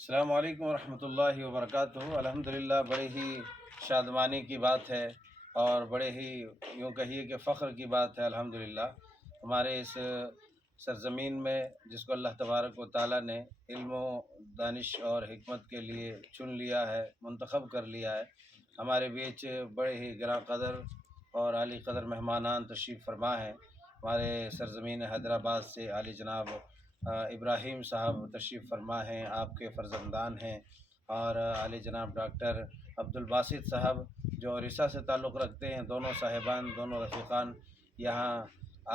السلام علیکم ورحمۃ اللہ وبرکاتہ۔ الحمدللہ بڑے ہی شادمانی کی بات ہے اور بڑے ہی یوں کہیے کہ فخر کی بات ہے الحمدللہ ہمارے اس سرزمین میں، جس کو اللہ تبارک و تعالیٰ نے علم و دانش اور حکمت کے لیے چن لیا ہے، منتخب کر لیا ہے۔ ہمارے بیچ بڑے ہی گراں قدر اور عالی قدر مہمانان تشریف فرما ہیں۔ ہمارے سرزمین حیدرآباد سے عالی جناب ابراہیم صاحب تشریف فرما ہیں، آپ کے فرزندان ہیں، اور عالی جناب ڈاکٹر عبدالباسط صاحب جو اریسہ سے تعلق رکھتے ہیں، دونوں صاحبان، دونوں رفیقان یہاں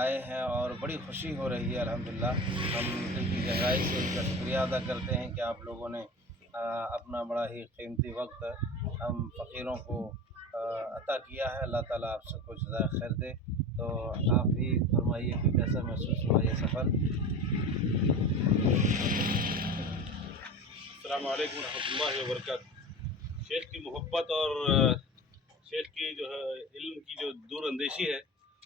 آئے ہیں اور بڑی خوشی ہو رہی ہے الحمدللہ۔ ہم دل کی گہرائی سے ان کا شکریہ ادا کرتے ہیں کہ آپ لوگوں نے اپنا بڑا ہی قیمتی وقت ہم فقیروں کو عطا کیا ہے۔ اللہ تعالیٰ آپ سب کو جزائے خیر دے۔ تو آپ بھی فرمائیے کہ کیسا محسوس ہوا یہ سفر؟ السلام علیکم ورحمۃ اللہ وبرکاتہ۔ شیخ کی محبت اور شیخ کی جو ہے علم کی جو دور اندیشی ہے،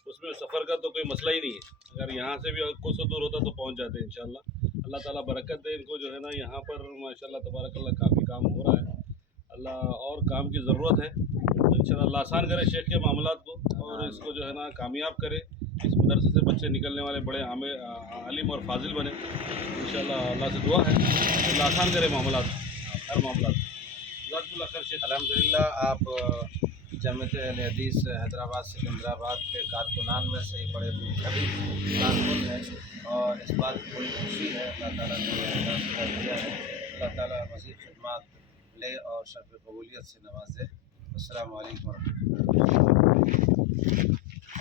اس میں سفر کا تو کوئی مسئلہ ہی نہیں ہے۔ اگر یہاں سے بھی کوسوں دور ہوتا تو پہنچ جاتے ہیں انشاءاللہ۔ اللہ تعالیٰ برکت دے ان کو، جو ہے نا یہاں پر ماشاءاللہ تبارک اللہ کافی کام ہو رہا ہے۔ اللہ اور کام کی ضرورت ہے، تو انشاءاللہ اللہ آسان کرے شیخ کے معاملات کو، اور اس کو جو ہے نا کامیاب کرے۔ اس مدرسے سے بچے نکلنے والے بڑے عالم اور فاضل بنے انشاءاللہ۔ اللہ سے دعا ہے اللہ آسان کرے معاملات، ہر معاملات۔ جزاکم اللہ خیر شیخ۔ الحمدللہ آپ جامعۃ اہل حدیث حیدرآباد سکندرآباد کے کارکنان میں سے بڑے بڑی کارکن ہیں، اور اس بات کی بڑی خوشی ہے اللہ تعالیٰ نے یہ فیصلہ کیا ہے۔ اللہ تعالیٰ مزید خدمات لے اور شرف قبولیت سے نوازے۔ السلام علیکم ورحمۃ اللہ۔